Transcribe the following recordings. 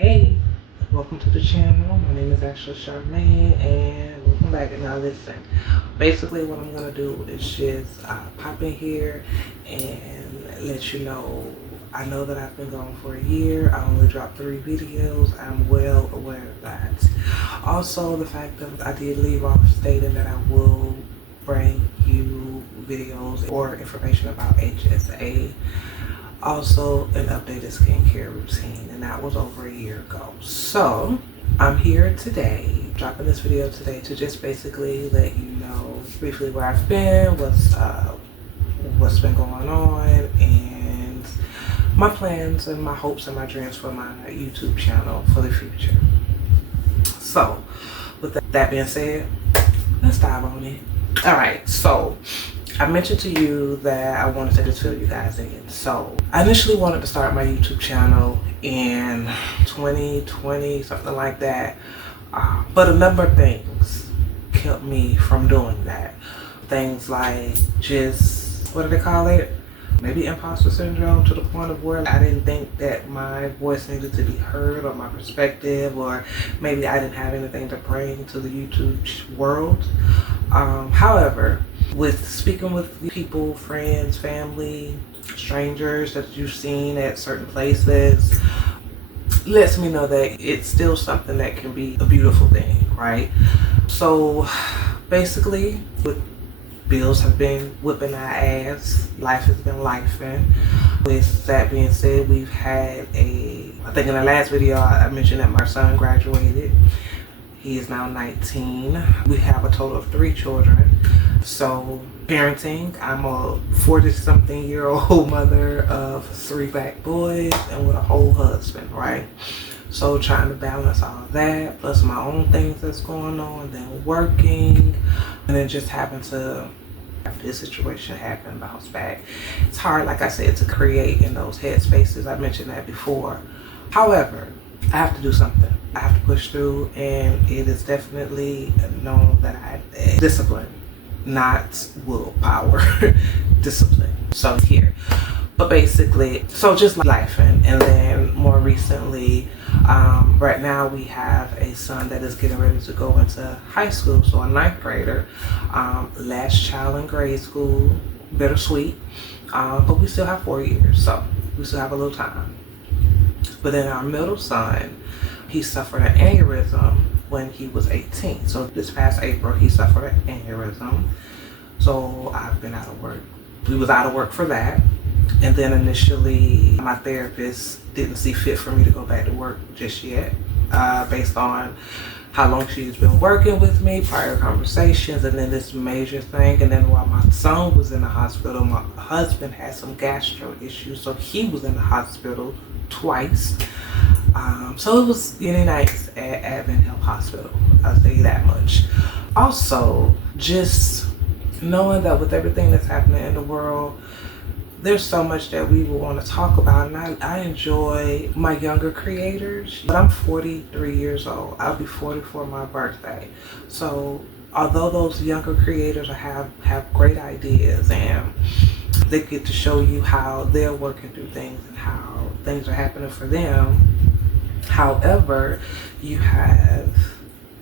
Hey, welcome to the channel. My name is Ashley Charmaine and welcome back. And now listen, basically what I'm going to do is just pop in here and let you know. I know that I've been gone for a year. I only dropped 3 videos. I'm well aware of that. Also, the fact that I did leave off stating that I will bring you videos or information about HSA. Also, an updated skincare routine, and that was over a year ago. So I'm here today, dropping this video today to just basically let you know briefly where I've been, what's been going on, and my plans and my hopes and my dreams for my YouTube channel for the future. So with that being said, let's dive on it. All right, so I mentioned to you that I wanted to just fill you guys in. So I initially wanted to start my YouTube channel in 2020, something like that. But a number of things kept me from doing that. Things like just, what do they call it? Maybe imposter syndrome, to the point of where I didn't think that my voice needed to be heard or my perspective, or maybe I didn't have anything to bring to the YouTube world. However, with speaking with people, friends, family, strangers that you've seen at certain places, lets me know that it's still something that can be a beautiful thing, right? So basically, with bills have been whipping our ass, life has been lifing. With that being said, we've had I think in the last video I mentioned that my son graduated. He is now 19. We have a total of 3 children. So parenting, I'm a 40-something year old mother of 3 black boys and with a whole husband, right? So trying to balance all of that, plus my own things that's going on, then working, and then just having to, after this situation happened, bounce back. It's hard, like I said, to create in those headspaces. I mentioned that before. However, I have to do something. I have to push through, and it is definitely known that I discipline, not willpower, discipline. So here, but basically, so just life, and then more recently, right now we have a son that is getting ready to go into high school, so a 9th grader. Last child in grade school, bittersweet, but we still have 4 years, so we still have a little time. But then our middle son, he suffered an aneurysm when he was 18. So this past April, he suffered an aneurysm. So I've been out of work. We was out of work for that. And then initially, my therapist didn't see fit for me to go back to work just yet, based on how long she's been working with me, prior conversations, and then this major thing. And then while my son was in the hospital, my husband had some gastro issues, so he was in the hospital twice. So it was really nice at Advent Health Hospital, I'll tell you that much. Also, just knowing that with everything that's happening in the world, there's so much that we will want to talk about, and I enjoy my younger creators. But I'm 43 years old. I'll be 40 for my birthday. So although those younger creators have great ideas, and they get to show you how they're working through things and how things are happening for them. However, you have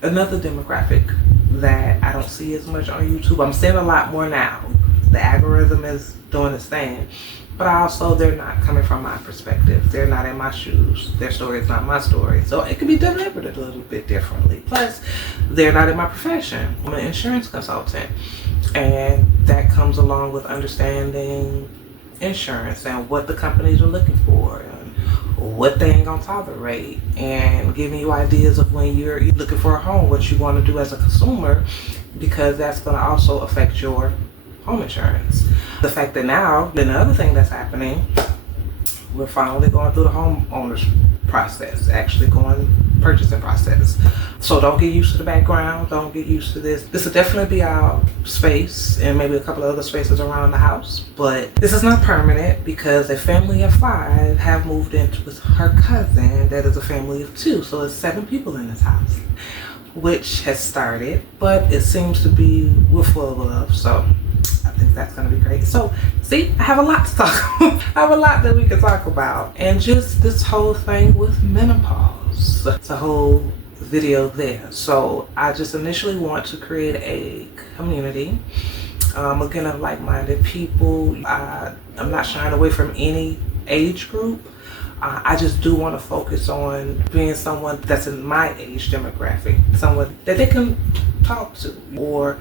another demographic that I don't see as much on YouTube. I'm seeing a lot more now. The algorithm is doing its thing, but also they're not coming from my perspective. They're not in my shoes. Their story is not my story. So it can be delivered a little bit differently. Plus, they're not in my profession. I'm an insurance consultant, and that comes along with understanding insurance and what the companies are looking for and what they ain't gonna tolerate, and giving you ideas of when you're looking for a home, what you want to do as a consumer, because that's going to also affect your home insurance. The fact that now, then the other thing that's happening, we're finally going through the homeowners process, actually purchasing process. So don't get used to the background, don't get used to this. This will definitely be our space and maybe a couple of other spaces around the house, but this is not permanent because a family of 5 have moved in with her cousin that is a family of 2. So it's 7 people in this house, which has started, but it seems to be, we're full of love. So think that's going to be great. So see, I have a lot to talk about. I have a lot that we can talk about, and just this whole thing with menopause. It's a whole video there. So I just initially want to create a community again of like-minded people. I'm not shying away from any age group. I just do want to focus on being someone that's in my age demographic, someone that they can talk to or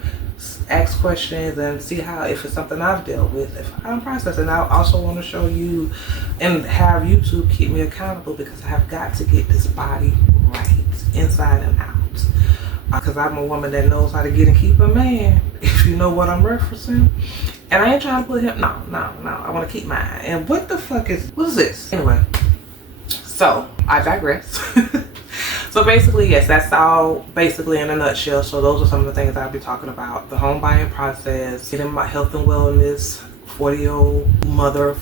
ask questions and see how, if it's something I've dealt with, if I'm processing. I also want to show you and have YouTube keep me accountable, because I have got to get this body right inside and out. Because I'm a woman that knows how to get and keep a man, if you know what I'm referencing. And I ain't trying to put him, no, I want to keep mine. And what the fuck what is this? Anyway, so I digress. So basically, yes, that's all basically in a nutshell. So those are some of the things I'll be talking about. The home buying process, getting my health and wellness, 40-year-old mother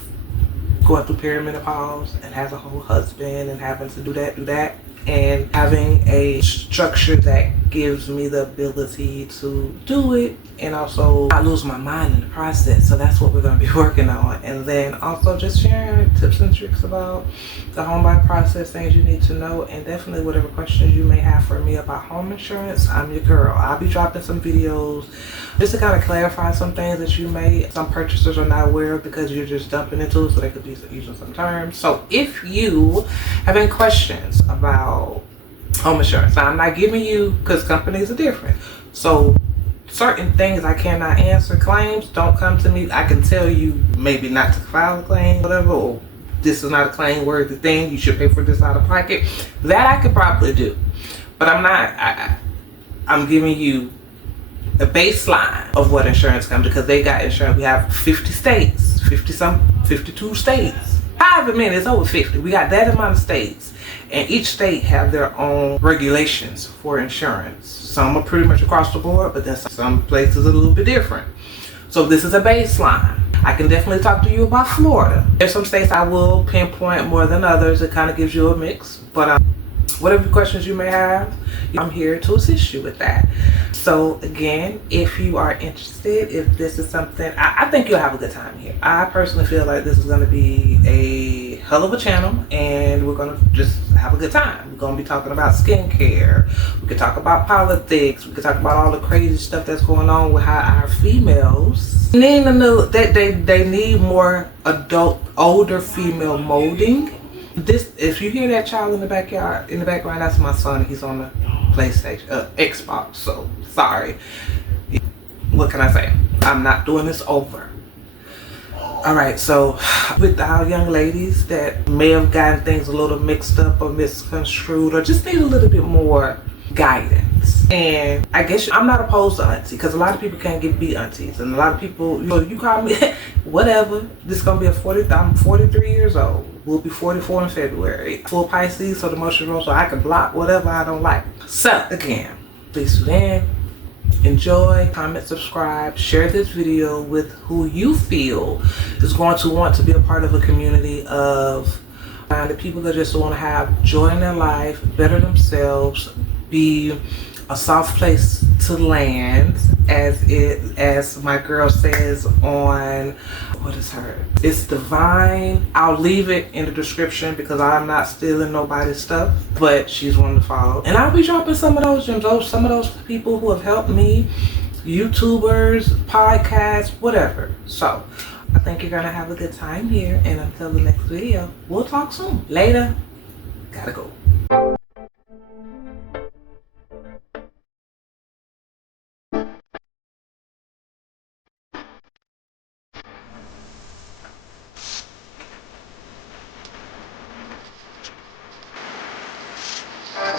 going through perimenopause and has a whole husband and having to do that, and having a structure that gives me the ability to do it and also not lose my mind in the process. So that's what we're going to be working on. And then also just sharing tips and tricks about the home buy process, things you need to know, and definitely whatever questions you may have for me about home insurance. I'm your girl. I'll be dropping some videos just to kind of clarify some things that some purchasers are not aware of, because you're just dumping into it, so they could be using some terms. So if you have any questions about home insurance, now I'm not giving you, because companies are different, so certain things I cannot answer. Claims, don't come to me. I can tell you maybe not to file a claim, whatever, or this is not a claim worthy thing, you should pay for this out of pocket. That I could probably do, but I'm not. I'm giving you a baseline of what insurance comes, because they got insurance. We have 50 states, 52 states. However many, it's over 50. We got that amount of states, and each state have their own regulations for insurance. Some are pretty much across the board, but then some places are a little bit different. So this is a baseline. I can definitely talk to you about Florida. There's some states I will pinpoint more than others. It kind of gives you a mix, but whatever questions you may have, I'm here to assist you with that. So again, if you are interested, if this is something, I think you'll have a good time here. I personally feel like this is going to be a hell of a channel, and we're going to just have a good time. We're going to be talking about skincare. We could talk about politics. We could talk about all the crazy stuff that's going on with how our females need to know that they need more older female molding. This, if you hear that child in the background, that's my son. He's on the PlayStation, Xbox. So sorry. What can I say? I'm not doing this over. All right. So with our young ladies that may have gotten things a little mixed up or misconstrued, or just need a little bit more guidance. And I guess I'm not opposed to auntie, because a lot of people can't be aunties, and a lot of people, you call me whatever. This is gonna be I'm 43 years old. We'll be 44 in February. Full Pisces, so the motion rolls, so I can block whatever I don't like. So again, please tune in, enjoy, comment, subscribe, share this video with who you feel is going to want to be a part of a community of the people that just want to have joy in their life, better themselves, be a soft place to land, as my girl says on, what is her? It's divine. I'll leave it in the description, because I'm not stealing nobody's stuff, but she's one to follow. And I'll be dropping some of those gems, some of those people who have helped me, YouTubers, podcasts, whatever. So I think you're gonna have a good time here, and until the next video, we'll talk soon. Later. Gotta go.